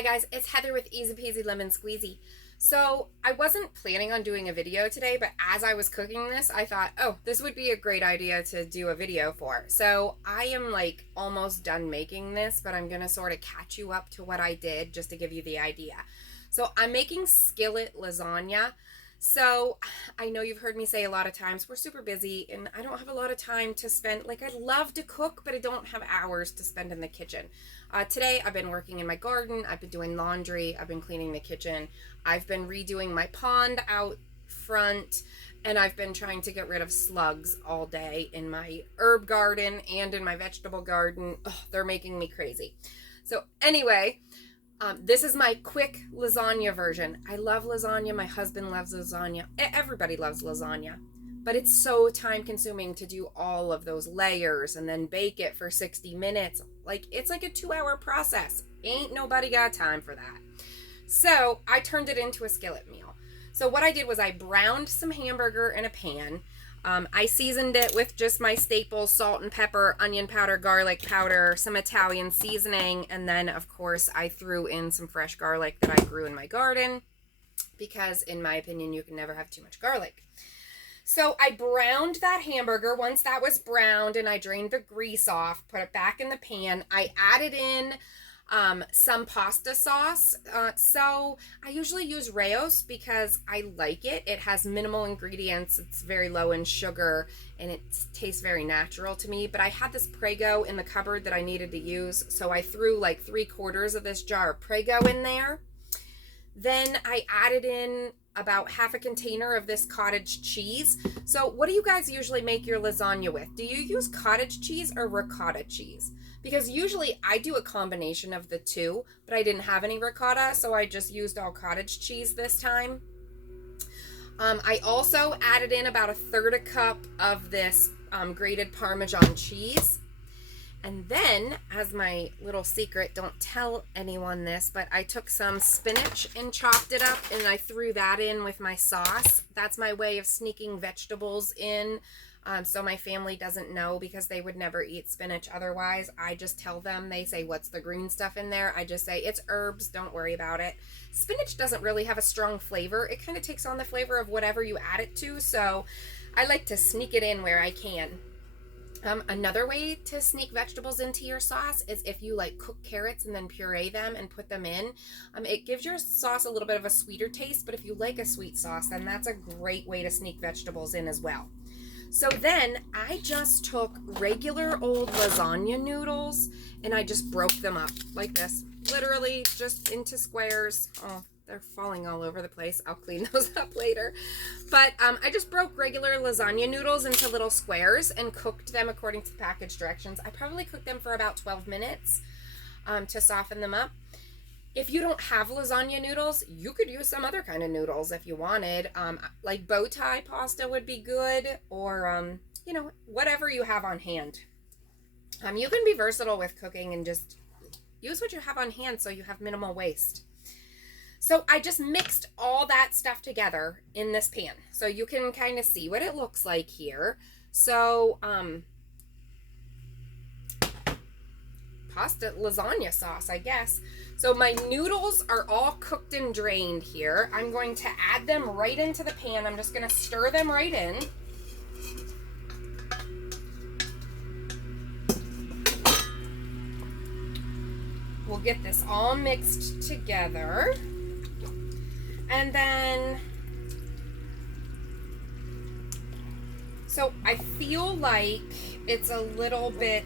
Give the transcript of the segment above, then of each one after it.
Hi guys, it's Heather with Easy Peasy Lemon Squeezy. So I wasn't planning on doing a video today, but as I was cooking this, I thought, oh, this would be a great idea to do a video for. So I am like almost done making this, but I'm going to sort of catch you up to what I did just to give you the idea. So I'm making skillet lasagna. So I know you've heard me say a lot of times, we're super busy and I don't have a lot of time to spend, like I love to cook, but I don't have hours to spend in the kitchen. Today I've been working in my garden, I've been doing laundry, I've been cleaning the kitchen, I've been redoing my pond out front, and I've been trying to get rid of slugs all day in my herb garden and in my vegetable garden. Ugh, they're making me crazy. So anyway, this is my quick lasagna version. I love lasagna. My husband loves lasagna. Everybody loves lasagna. But it's so time consuming to do all of those layers and then bake it for 60 minutes. Like, it's like a 2-hour process. Ain't nobody got time for that. So I turned it into a skillet meal. So what I did was I browned some hamburger in a pan. I seasoned it with just my staples, salt and pepper, onion powder, garlic powder, some Italian seasoning, and then, of course, I threw in some fresh garlic that I grew in my garden because, in my opinion, you can never have too much garlic. So I browned that hamburger. Once that was browned and I drained the grease off, put it back in the pan, I added in some pasta sauce. So I usually use Rao's because I like it. It has minimal ingredients. It's very low in sugar and it tastes very natural to me. But I had this Prego in the cupboard that I needed to use. So I threw like 3/4 of this jar of Prego in there. Then I added in about half a container of this cottage cheese. So what do you guys usually make your lasagna with? Do you use cottage cheese or ricotta cheese? Because usually I do a combination of the two, but I didn't have any ricotta, so I just used all cottage cheese this time. I also added in about 1/3 cup of this grated Parmesan cheese. And then, as my little secret, don't tell anyone this, but I took some spinach and chopped it up and I threw that in with my sauce. That's my way of sneaking vegetables in. So my family doesn't know because they would never eat spinach otherwise. I just tell them, they say, what's the green stuff in there? I just say, it's herbs, don't worry about it. Spinach doesn't really have a strong flavor. It kind of takes on the flavor of whatever you add it to, so I like to sneak it in where I can. Another way to sneak vegetables into your sauce is if you like cook carrots and then puree them and put them in. It gives your sauce a little bit of a sweeter taste, but if you like a sweet sauce, then that's a great way to sneak vegetables in as well. So then I just took regular old lasagna noodles and I just broke them up like this, literally just into squares. Oh, they're falling all over the place. I'll clean those up later. But I just broke regular lasagna noodles into little squares and cooked them according to the package directions. I probably cooked them for about 12 minutes to soften them up. If you don't have lasagna noodles, you could use some other kind of noodles if you wanted. Like bow tie pasta would be good, or, you know, whatever you have on hand. You can be versatile with cooking and just use what you have on hand so you have minimal waste. So I just mixed all that stuff together in this pan. So you can kind of see what it looks like here. So, pasta lasagna sauce, I guess. So my noodles are all cooked and drained here. I'm going to add them right into the pan. I'm just going to stir them right in. We'll get this all mixed together. And then, so I feel like it's a little bit,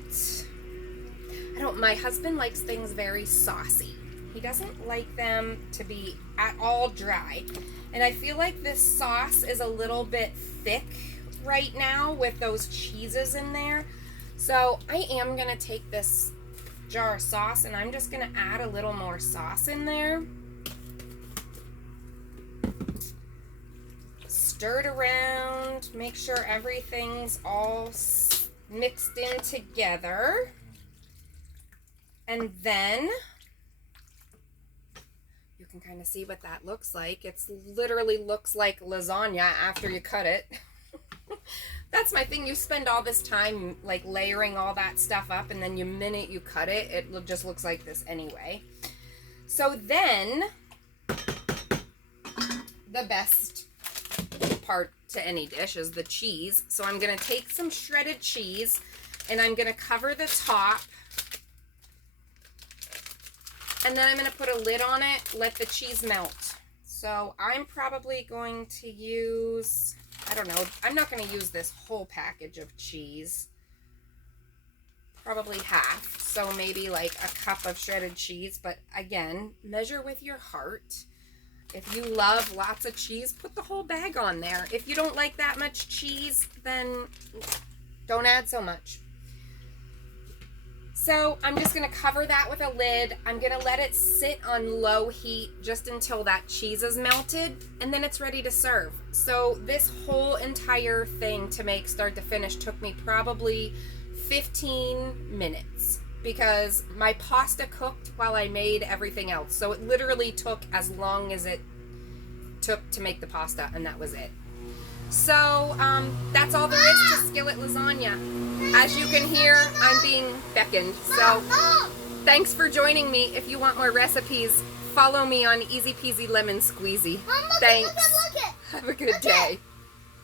my husband likes things very saucy. He doesn't like them to be at all dry. And I feel like this sauce is a little bit thick right now with those cheeses in there. So I am going to take this jar of sauce and I'm just going to add a little more sauce in there. Stir it around, make sure everything's all mixed in together. And then you can kind of see what that looks like. It literally looks like lasagna after you cut it. That's my thing. You spend all this time like layering all that stuff up, and then the minute you cut it, it just looks like this anyway. So then, the best part to any dish is the cheese. So I'm going to take some shredded cheese and I'm going to cover the top. And then I'm going to put a lid on it, let the cheese melt. So I'm probably going to use, I don't know, I'm not going to use this whole package of cheese. Probably half. So maybe like a cup of shredded cheese. But again, measure with your heart. If you love lots of cheese, put the whole bag on there. If you don't like that much cheese, then don't add so much. So I'm just going to cover that with a lid. I'm going to let it sit on low heat just until that cheese is melted, and then it's ready to serve. So this whole entire thing to make start to finish took me probably 15 minutes because my pasta cooked while I made everything else. So it literally took as long as it took to make the pasta, and that was it. So that's all there is to Skillet Lasagna. As you can hear, I'm being beckoned. So thanks for joining me. If you want more recipes, follow me on Easy Peasy Lemon Squeezy. Thanks. Have a good day.